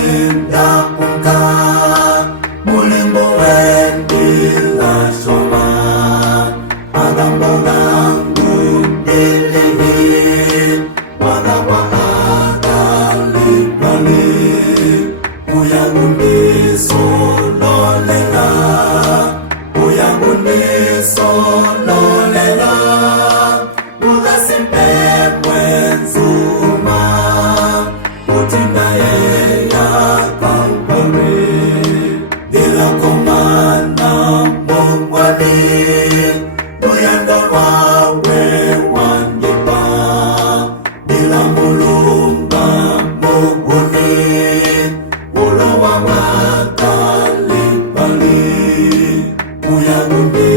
Daunga mulimbo wendila shoma agambo langu dilihi wadawa adalibali uyangundi sololela uyangundi sololela ugasimpe mwenzuma utina yeya kampare dila komana mongwani duyanda wawe wangipa dila mulumba muguni ulowa wakalipali uyagundi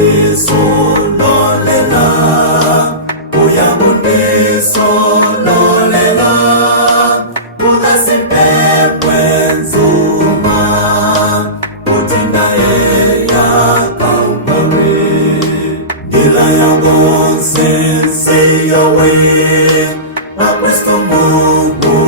sololela uyagundi sololela ugasimpe mwenzuma utina yeya kaupare dila yago sense yawe na Kristo Mungu